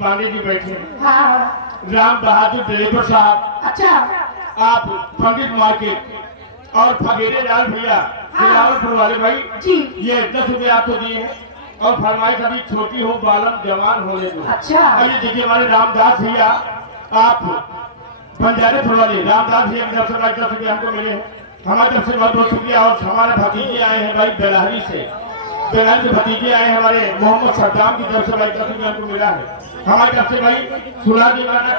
पांडे जी बैठे। हाँ। राम बहादुर ड्राइवर साहब। अच्छा। आप पंडित मार्केट और फगेरे लाल भैया दिलावरपुर वाले भाई जी। ये 10 रुपए आपको दिए हैं और फरमाइश अभी छोटी हो बालम जवान होने दो। अच्छा। अरे देखिए हमारे रामदास भैया आप बंजारे वाले रामदास भैया की तरफ से 10 रुपये हमको मिले हैं। हमारी तरफ से बहुत बहुत शुक्रिया। और हमारे भतीजे आए हैं भाई बेलाहरी से भतीजे आए हैं हमारे मोहम्मद सद्दाम की तरफ से भाई 10 रुपये हमको मिला है। हमारी तरफ से भाई सुना के गाना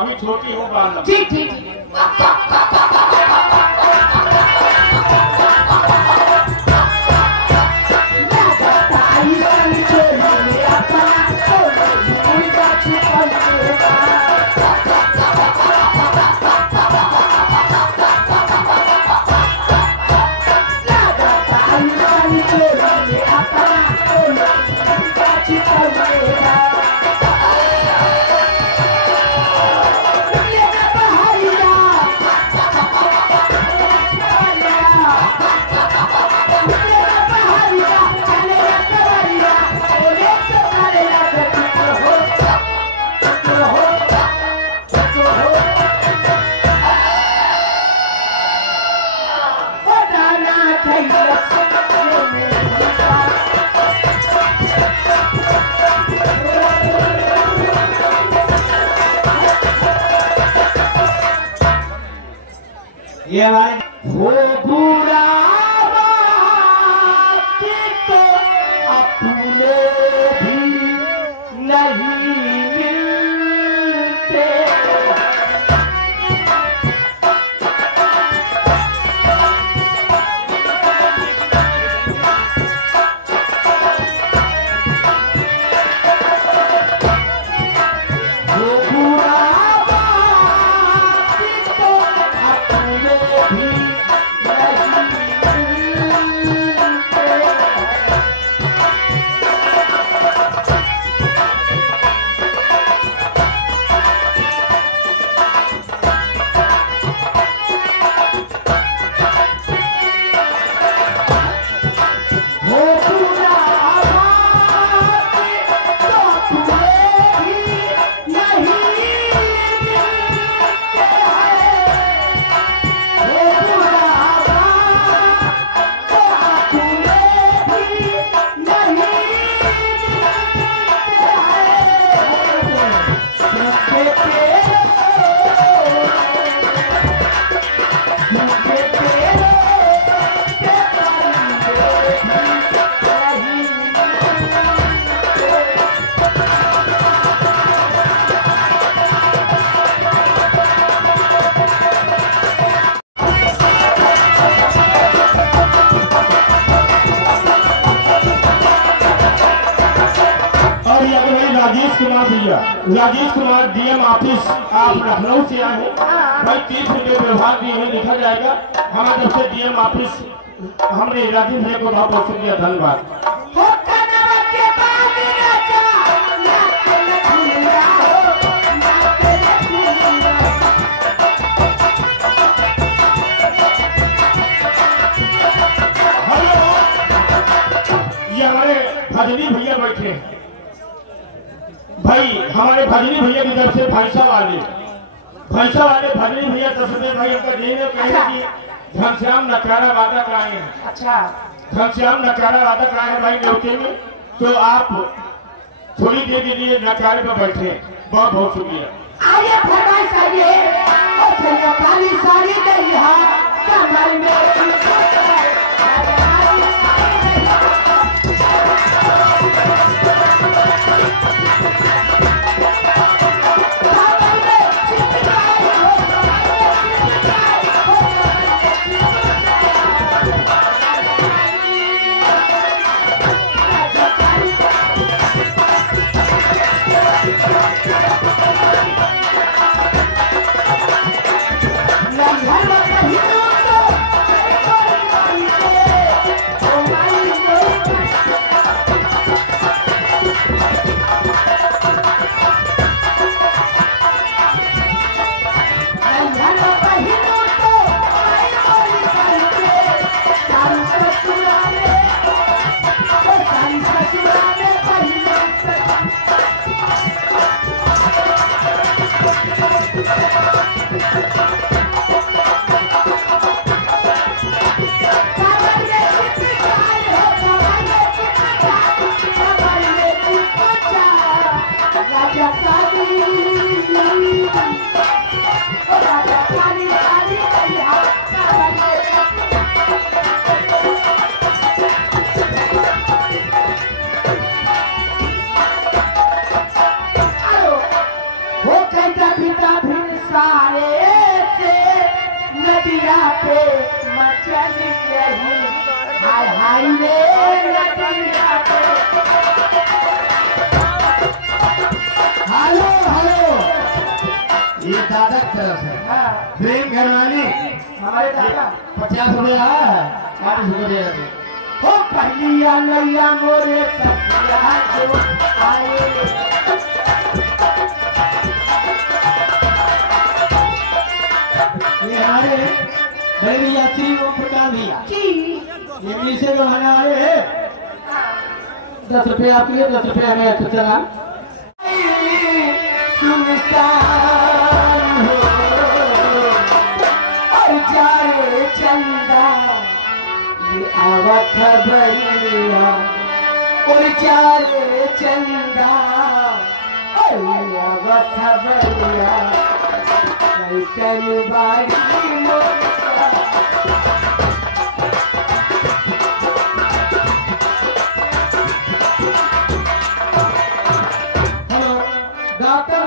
अभी छोटी हो बालम। ठीक ठीक। ये हमारे हो बुरा तो अपने भी नहीं मिलते। हो बुरा राजेश कुमार डीएम ऑफिस आप लखनऊ से आए हैं भाई 30 रुपये व्यवहार दिए हैं लिखा जाएगा। हमारे तरफ से डीएम ऑफिस हमने राजेश भैया को बहुत बहुत शुक्रिया धन्यवाद। ये हमारे भजनी भैया बैठे हैं भाई हमारे भजनी भैया की तरफ से भैंसा वाले भजनी भैया 10 रुपये भाई उनका देने कहे कि घनश्याम नकारा वादक आए हैं। अच्छा। घनश्याम नकारा वादक आए हैं भाई न्योते में तो आप थोड़ी देर के लिए नकारे पर बैठे। बहुत बहुत शुक्रिया। आइए फरमाइश आइए लगता फिर सारे से नदिया पे मचल रही हाय हाय रे नदिया पे। हेलो हेलो, ये दादा की तरफ है। प्रेम घरवाली हमारे दादा 50 रुपया है, 40 रुपये दे रहे। हो पहलिया नैया मोरे ससिया जो आए। ये हमारे बड़े यात्री ओम प्रकाश भैया दिल्ली से जो हमारे आए हैं, 10 रुपये आपके लिए, 10 रुपये हमें तो चला। सुनसान हो और जाए चंदा ये आवत खबरिया और जाए चंदा और ये आवत खबरिया कैसन बारी मोरा। डॉक्टर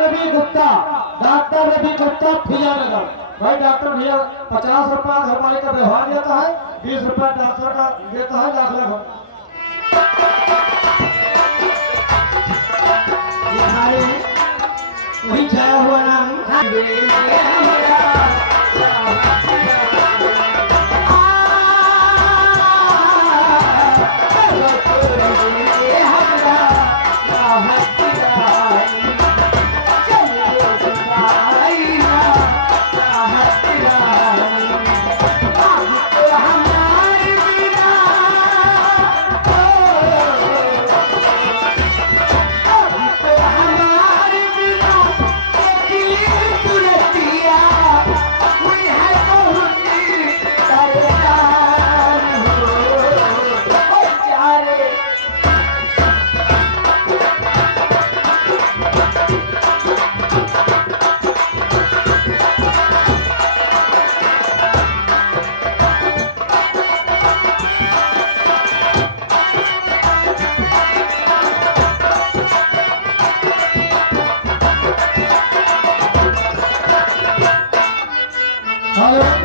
रवि गुप्ता फिजानगर। भाई डॉक्टर भैया 50 रुपया घरवाली का व्यवहार देता है, 20 रुपया डॉक्टर का देता है दाखिला। ये हमारे वही छाया हुआ नाम हेलो